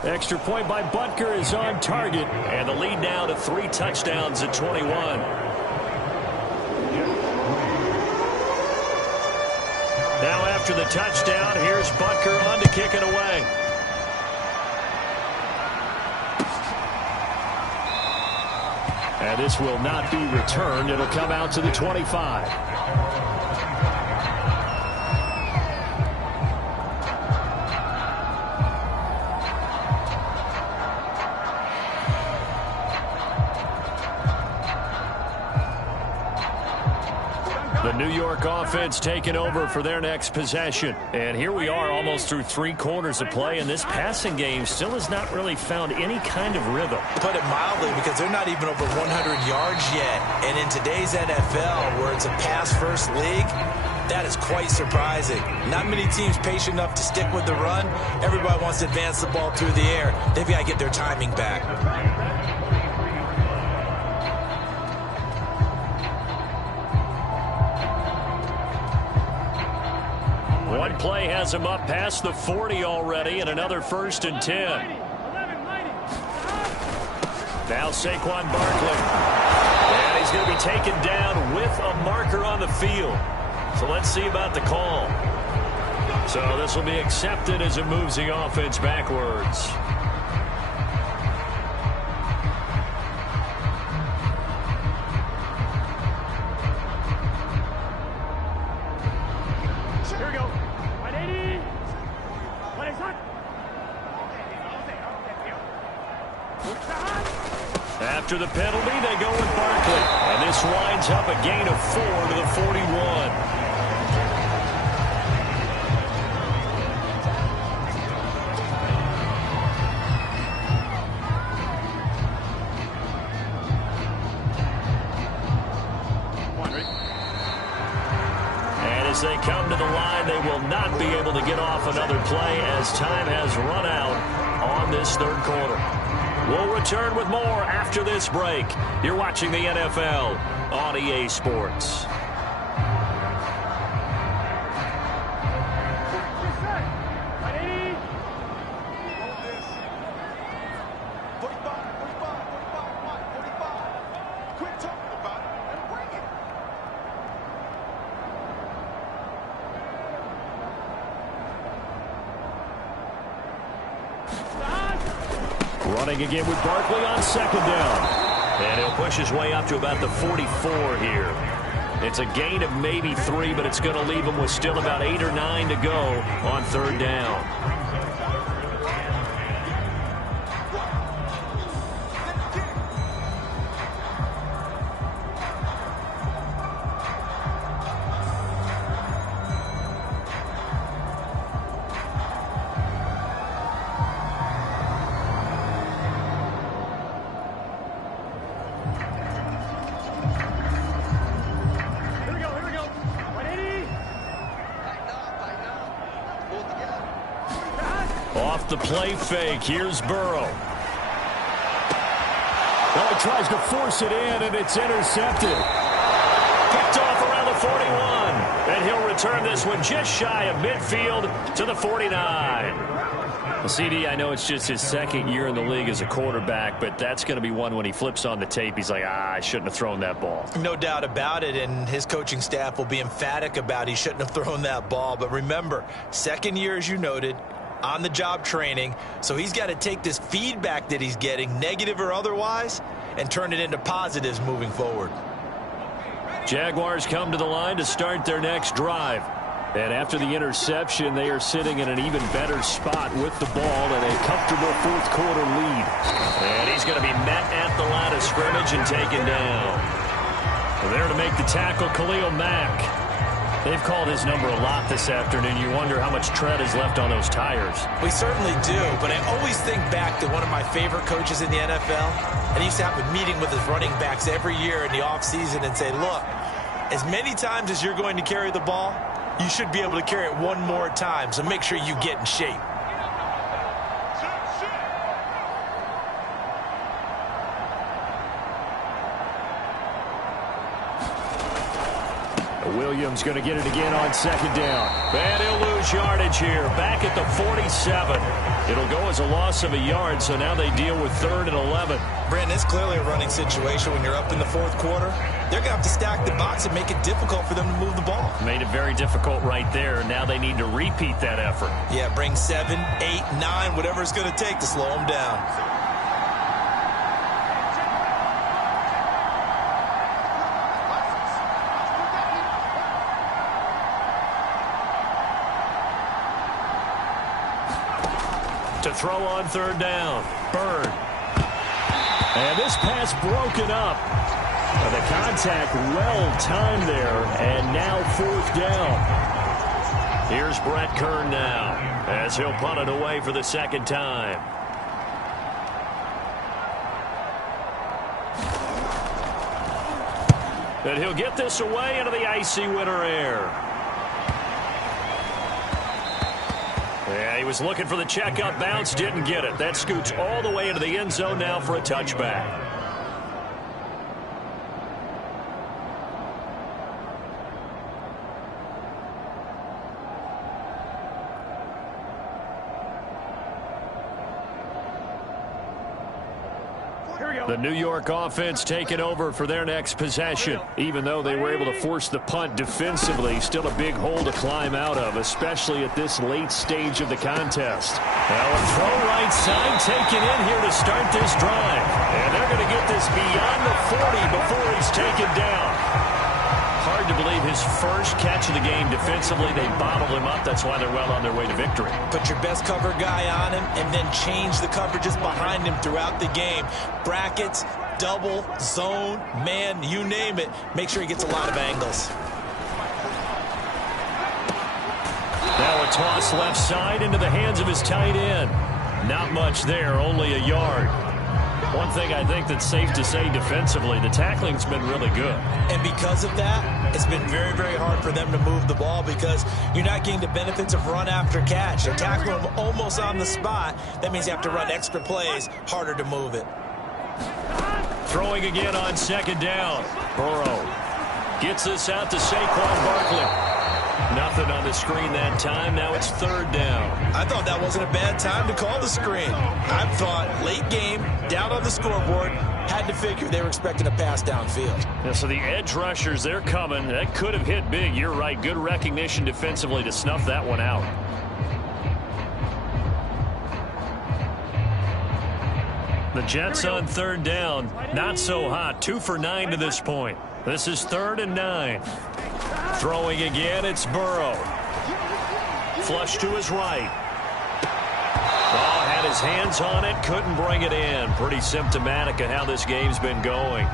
Extra point by Butker is on target. And the lead now to 3 touchdowns at 21. Now after the touchdown, here's Butker on to kick it away. And this will not be returned. It'll come out to the 25. The New York offense taking over for their next possession. And here we are almost through 3 quarters of play, and this passing game still has not really found any kind of rhythm. Put it mildly, because they're not even over 100 yards yet. And in today's NFL, where it's a pass-first league, that is quite surprising. Not many teams patient enough to stick with the run. Everybody wants to advance the ball through the air. They've got to get their timing back. One play has him up past the 40 already, and another 1st and 10. Now Saquon Barkley. And he's going to be taken down with a marker on the field. So let's see about the call. So this will be accepted as it moves the offense backwards. After the penalty, they go with Barkley. And this winds up a gain of 4 to the 41. As they come to the line, they will not be able to get off another play as time has run out on this third quarter. We'll return with more after this break. You're watching the NFL on EA Sports. Running again with Barkley on second down. And he'll push his way up to about the 44 here. It's a gain of maybe 3, but it's going to leave him with still about 8 or 9 to go on third down. Off the play fake, here's Burrow. Well, he tries to force it in, and it's intercepted. Picked off around the 41. And he'll return this one just shy of midfield to the 49. Well, CD, I know it's just his second year in the league as a quarterback, but that's going to be one when he flips on the tape. He's like, I shouldn't have thrown that ball. No doubt about it, and his coaching staff will be emphatic about he shouldn't have thrown that ball. But remember, second year, as you noted, on-the-job training, so he's got to take this feedback that he's getting, negative or otherwise, and turn it into positives moving forward. Jaguars come to the line to start their next drive. And after the interception, they are sitting in an even better spot with the ball and a comfortable fourth quarter lead. And he's going to be met at the line of scrimmage and taken down. There to make the tackle, Khalil Mack. They've called his number a lot this afternoon. You wonder how much tread is left on those tires. We certainly do, but I always think back to one of my favorite coaches in the NFL. And he used to have a meeting with his running backs every year in the offseason and say, look, as many times as you're going to carry the ball, you should be able to carry it one more time, so make sure you get in shape. Williams going to get it again on second down. And he'll lose yardage here. Back at the 47. It'll go as a loss of a yard, so now they deal with 3rd and 11. Brandon, it's clearly a running situation when you're up in the fourth quarter. They're going to have to stack the box and make it difficult for them to move the ball. Made it very difficult right there. Now they need to repeat that effort. Yeah, bring 7, 8, 9, whatever it's going to take to slow them down. To throw on third down. Bird. And this pass broken up. The contact well timed there. And now fourth down. Here's Brett Kern now as he'll punt it away for the second time. And he'll get this away into the icy winter air. Yeah, he was looking for the checkup bounce, didn't get it. That scoots all the way into the end zone now for a touchback. The New York offense taking over for their next possession. Even though they were able to force the punt defensively, still a big hole to climb out of, especially at this late stage of the contest. Now a throw right side taken in here to start this drive. And they're going to get this beyond the 40 before he's taken down. Hard hard to believe his first catch of the game defensively. They bottled him up. That's why they're well on their way to victory. Put your best cover guy on him and then change the coverages behind him throughout the game. Brackets, double, zone, man, you name it. Make sure he gets a lot of angles. Now a toss left side into the hands of his tight end. Not much there, only a yard. One thing I think that's safe to say defensively, the tackling's been really good. And because of that, it's been very, very hard for them to move the ball because you're not getting the benefits of run after catch. They're tackling him almost on the spot. That means you have to run extra plays, harder to move it. Throwing again on second down. Burrow gets this out to Saquon Barkley. Nothing on the screen that time. Now it's third down. I thought that wasn't a bad time to call the screen. I thought late game, down on the scoreboard, had to figure they were expecting a pass downfield. Yeah, so the edge rushers, they're coming. That could have hit big. You're right. Good recognition defensively to snuff that one out. The Jets on third down. Not so hot. 2 for 9 to this point. This is 3rd and 9. Throwing again, it's Burrow. Flush to his right. Oh, had his hands on it, couldn't bring it in. Pretty symptomatic of how this game's been going.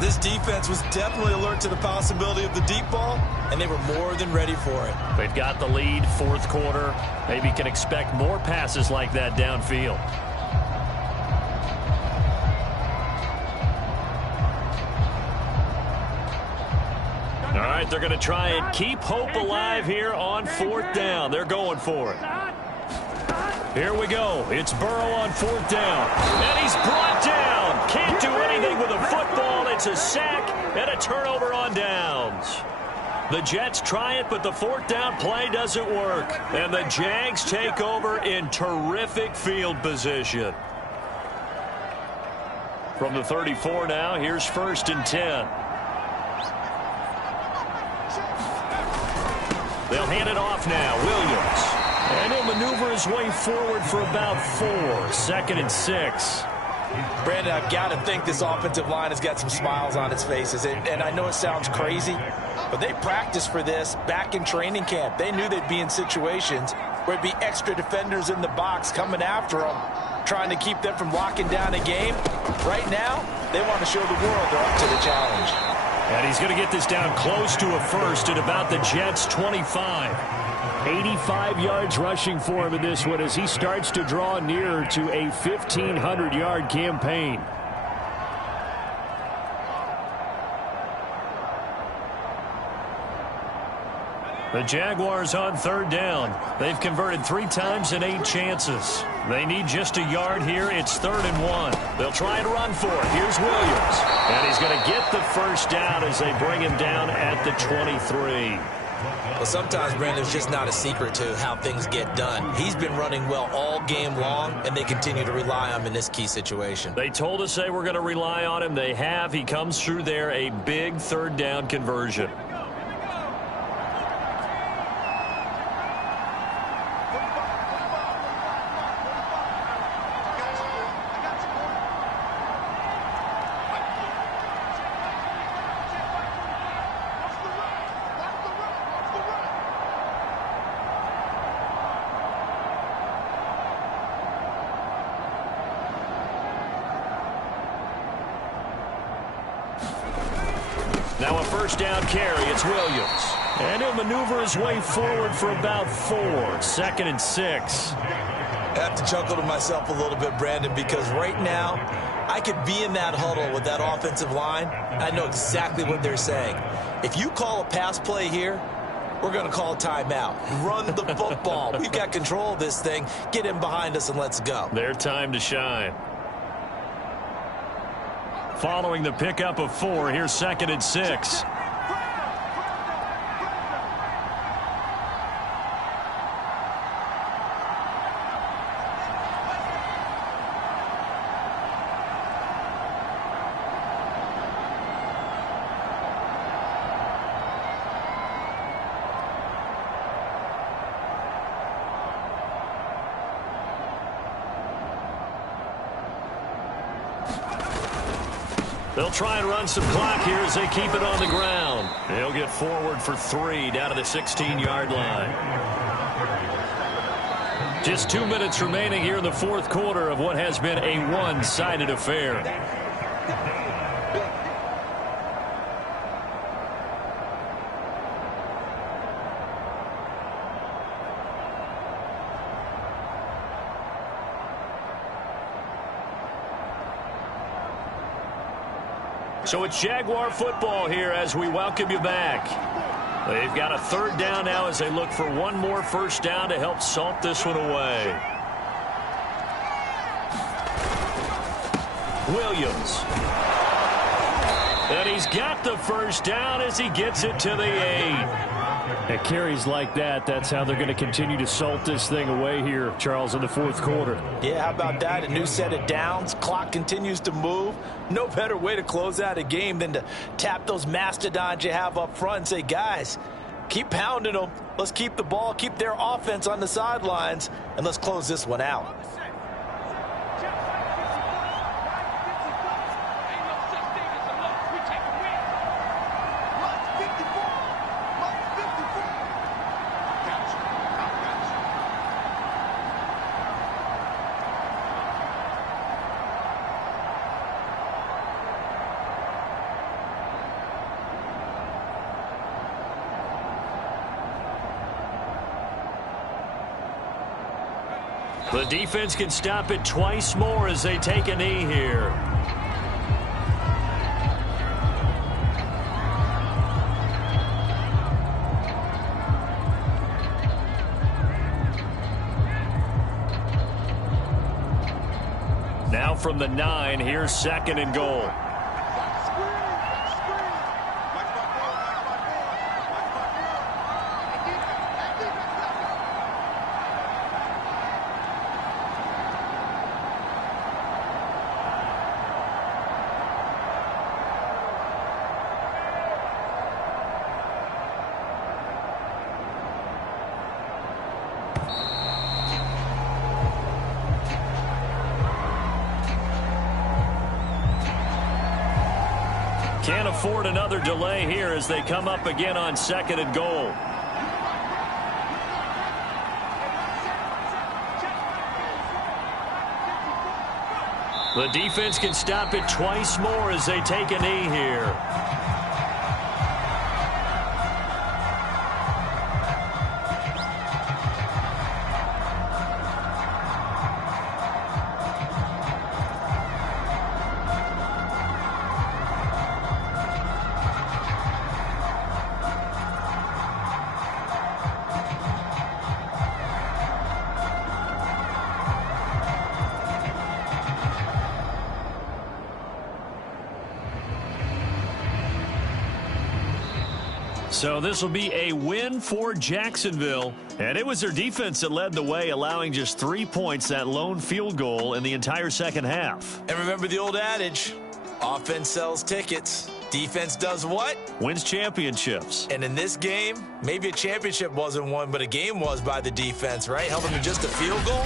This defense was definitely alert to the possibility of the deep ball, and they were more than ready for it. They've got the lead, fourth quarter. Maybe can expect more passes like that downfield. All right, they're going to try and keep hope alive here on 4th down. They're going for it. Here we go. It's Burrow on 4th down. And he's brought down. Can't do anything with a football. It's a sack and a turnover on downs. The Jets try it, but the 4th down play doesn't work. And the Jags take over in terrific field position. From the 34 now, here's 1st and 10. They'll hand it off now. Williams. And he'll maneuver his way forward for about 4. 2nd and 6. Brandon, I've got to think this offensive line has got some smiles on its faces. And I know it sounds crazy, but they practiced for this back in training camp. They knew they'd be in situations where it'd be extra defenders in the box coming after them, trying to keep them from locking down a game. Right now, they want to show the world they're up to the challenge. And he's going to get this down close to a first at about the Jets' 25. 85 yards rushing for him in this one as he starts to draw nearer to a 1,500-yard campaign. The Jaguars on 3rd down. They've converted 3 times in 8 chances. They need just a yard here. It's 3rd and 1. They'll try and run for it. Here's Williams. And he's going to get the first down as they bring him down at the 23. Well, sometimes, Brandon, it's just not a secret to how things get done. He's been running well all game long, and they continue to rely on him in this key situation. They told us they were going to rely on him. They have. He comes through there, a big 3rd down conversion. Now a first down carry. It's Williams. And he'll maneuver his way forward for about 4. 2nd and 6. I have to chuckle to myself a little bit, Brandon, because right now I could be in that huddle with that offensive line. I know exactly what they're saying. If you call a pass play here, we're going to call a timeout. Run the football. We've got control of this thing. Get in behind us and let's go. Their time to shine. Following the pickup of 4, here's 2nd and 6. They'll try and run some clock here as they keep it on the ground. They'll get forward for 3 down to the 16-yard line. Just 2 minutes remaining here in the fourth quarter of what has been a one-sided affair. So it's Jaguar football here as we welcome you back. They've got a 3rd down now as they look for one more first down to help salt this one away. Williams. And he's got the first down as he gets it to the 8. At carries like that, that's how they're going to continue to salt this thing away here, Charles, in the fourth quarter. Yeah, how about that? A new set of downs. Clock continues to move. No better way to close out a game than to tap those mastodons you have up front and say, guys, keep pounding them. Let's keep the ball, keep their offense on the sidelines, and let's close this one out. The defense can stop it twice more as they take a knee here. Now from the 9, here's 2nd and goal. Can't afford another delay here as they come up again on 2nd and goal. The defense can stop it twice more as they take a knee here. So this will be a win for Jacksonville. And it was their defense that led the way, allowing just 3 points, that lone field goal in the entire second half. And remember the old adage, offense sells tickets. Defense does what? Wins championships. And in this game, maybe a championship wasn't won, but a game was by the defense, right? Held them to just a field goal.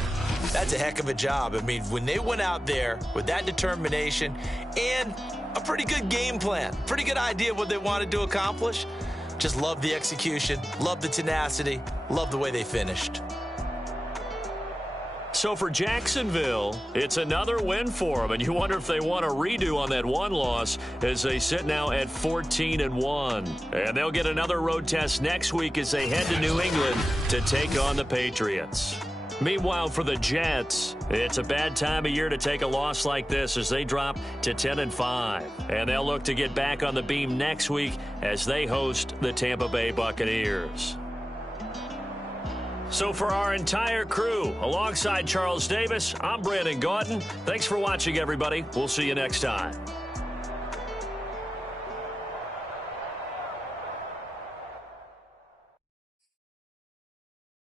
That's a heck of a job. I mean, when they went out there with that determination and a pretty good game plan, pretty good idea of what they wanted to accomplish, just love the execution, love the tenacity, love the way they finished. So for Jacksonville, it's another win for them, and you wonder if they want a redo on that one loss as they sit now at 14-1. And they'll get another road test next week as they head to New England to take on the Patriots. Meanwhile, for the Jets, it's a bad time of year to take a loss like this as they drop to 10-5. And they'll look to get back on the beam next week as they host the Tampa Bay Buccaneers. So for our entire crew, alongside Charles Davis, I'm Brandon Gautin. Thanks for watching, everybody. We'll see you next time.